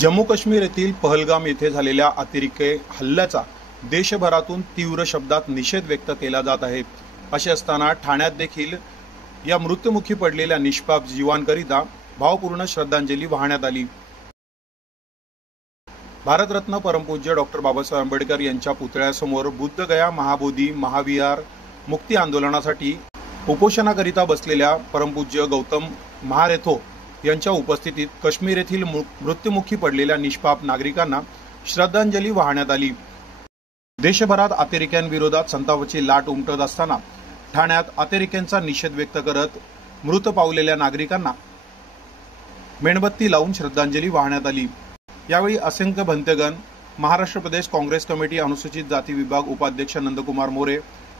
जम्मू काश्मीर येथील पहलगाम येथे झालेल्या अतिरेकी हल्ल्याचा देशभरातून तीव्र शब्दात निषेध व्यक्त केला जात आहे। असे असताना ठाण्यात देखील या मृत्युमुखी पडलेल्या निष्पाप जीवांकरिता भावपूर्ण श्रद्धांजली वाहण्यात आली। भारतरत्न परमपूज्य डॉक्टर बाबासाहेब आंबेडकर यांच्या पुतळ्यासमोर बुद्धगया महाबोधी महाविहार मुक्ती आंदोलनासाठी उपोषणाकरिता बसलेल्या परमपूज्य गौतम महारेथो यांच्या उपस्थितीत काश्मीर येथील मृत्युमुखी पडलेल्या निष्पाप नागरिकांना श्रद्धांजली वाहण्यात आली। देशभरात अतिरेक्यांविरोधात संतापाची लाट उमटत असताना ठाण्यात अतिरेक्यांचा निषेध व्यक्त करत मृत पावलेल्या नागरिकांना मेणबत्ती लावून श्रद्धांजली वाहण्यात आली। यावेळी असंख्य भंतेगण, महाराष्ट्र प्रदेश काँग्रेस कमिटी अनुसूचित जाती विभाग उपाध्यक्ष नंदकुमार मोरे,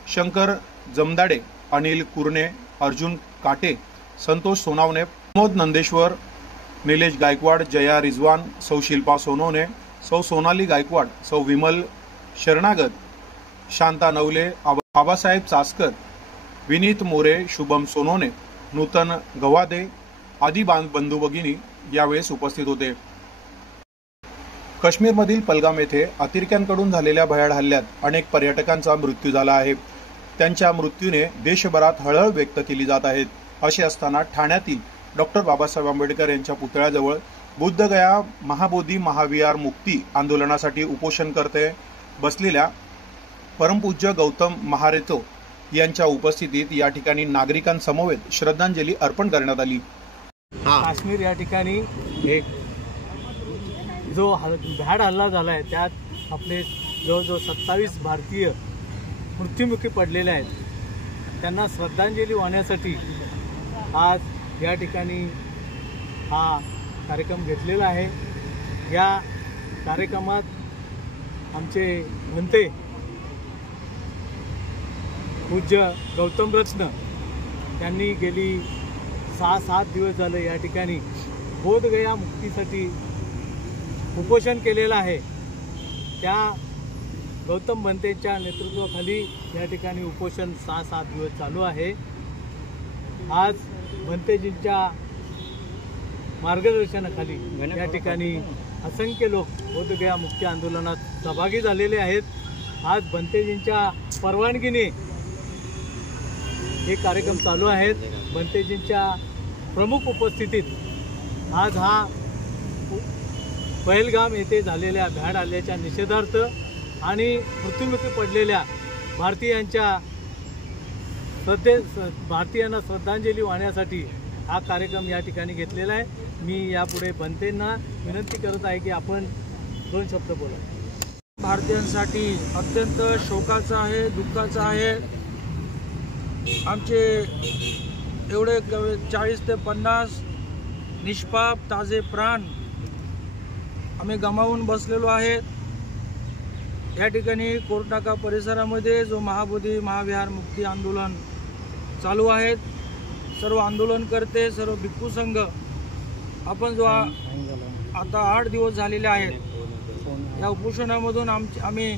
शंकर जमदाडे, अनिल कुरणे, अर्जुन काटे, संतोष सोनावणे, प्रमोद नंदेश्वर, निलेश गायकवाड, जया रिजवान, सौ शिल्पा सोनवणे, सौ सोनाली गायकवाड, सौ विमल शरणागत, शांता नवले, आबासाहेब चासकर, विनीत मोरे, शुभम सोनवणे, नूतन गवादे आदी बंधू भगिनी यावेळेस उपस्थित होते। काश्मीरमधील पहलगाम येथे अतिरेक्यांकडून झालेल्या भयाड हल्ल्यात अनेक पर्यटकांचा मृत्यू झाला आहे। त्यांच्या मृत्यूने देशभरात हळहळ व्यक्त केली जात आहे। असे असताना ठाण्यातील डॉक्टर बाबासाहेब आंबेडकर यांच्या पुतळ्याजवळ बुद्धगया महाबोधी महाविहार मुक्ती आंदोलनासाठी उपोषणकर्ते बसलेल्या परमपूज्य गौतम महारेथो यांच्या उपस्थितीत या ठिकाणी नागरिकांसमवेत श्रद्धांजली अर्पण करण्यात आली। काश्मीर या ठिकाणी एक जो भ्याड हल्ला झालाय त्यात आपले जवळजवळ 27 भारतीय मृत्युमुखी पडलेले आहेत। त्यांना श्रद्धांजली वाहण्यासाठी आज या ठिकाणी हा कार्यक्रम घेतलेला आहे। या कार्यक्रमात आमचे म्हणते पूज्य गौतम रत्न त्यांनी गेली 6-7 दिवस झाले या ठिकाणी बोधगया मुक्तीसाठी उपोषण केलेलं आहे। त्या गौतम बनतेच्या नेतृत्वाखाली या ठिकाणी उपोषण 6-7 दिवस चालू आहे। आज बनतेजींच्या मार्गदर्शनाखाली या ठिकाणी असंख्य लोक बोधगया मुक्ती आंदोलनात सहभागी झालेले आहेत। आज बनतेजींच्या परवानगीने हे कार्यक्रम चालू आहेत। बनतेजींच्या प्रमुख उपस्थितीत आज हा पहलगाम येथे झालेल्या भ्याड हल्ल्याच्या निषेधार्थ आणि मृत्युमुखी पडलेल्या भारतीयांना श्रद्धांजली वाहण्यासाठी हा कार्यक्रम या ठिकाणी घेतलेला आहे। मी यापुढे बनतेंना विनंती करत आहे की आपण 2 शब्द बोला। भारतीयांसाठी अत्यंत शोकाचा आहे, दुःखाचा आहे। आमचे एवढे 40 ते 50 निष्पाप ताजे प्राण आम्ही गमावून बसलेलो आहेत। या ठिकाणी कोर्टनाका परिसरामध्ये जो महाबोधी महाविहार मुक्ती आंदोलन चालू आहे, सर्व आंदोलनकर्ते, सर्व भिक्खू संघ आपण जो आता 8 दिवस झालेले आहेत, या उपोषणामधून आम्ही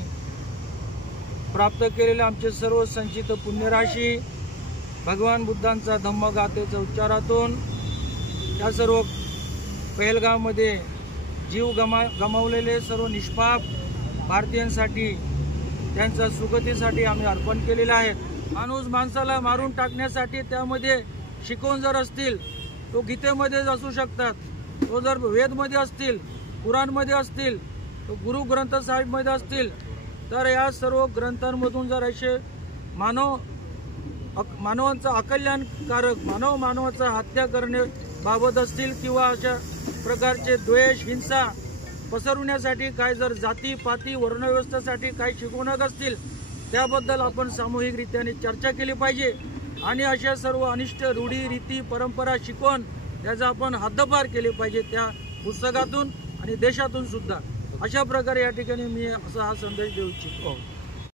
प्राप्त केलेले आमचे सर्व संचित पुण्यराशी भगवान बुद्धांचा धम्मगाथेच्या उच्चारातून या सर्व पहलगाममध्ये जीव गमावलेले सर्व निष्पाप भारतीयांसाठी त्यांच्या सुगतीसाठी आम्ही अर्पण केलेले आहे। माणूस माणसाला मारून टाकण्यासाठी त्यामध्ये शिकवण जर असतील तो गीतेमध्येच असू शकतात, तो जर वेदमध्ये असतील, कुराणमध्ये असतील, तो गुरु ग्रंथ साहिबमध्ये असतील, तर या सर्व ग्रंथांमधून जर असे मानवांचा अकल्याणकारक मानवाचा हत्या करण्याबाबत असतील किंवा अशा प्रकारचे द्वेष हिंसा पसरवण्यासाठी काय जर जाती पाती वर्णव्यवस्थेसाठी काही शिकवणक असतील, त्याबद्दल आपण सामूहिकरित्याने चर्चा केली पाहिजे आणि अशा सर्व अनिष्ट रूढी रीती परंपरा शिकवून त्याचा आपण हद्दपार केले पाहिजे त्या पुस्तकातून आणि देशातून सुद्धा। अशा प्रकारे या ठिकाणी मी असा हा संदेश देऊ इच्छितो।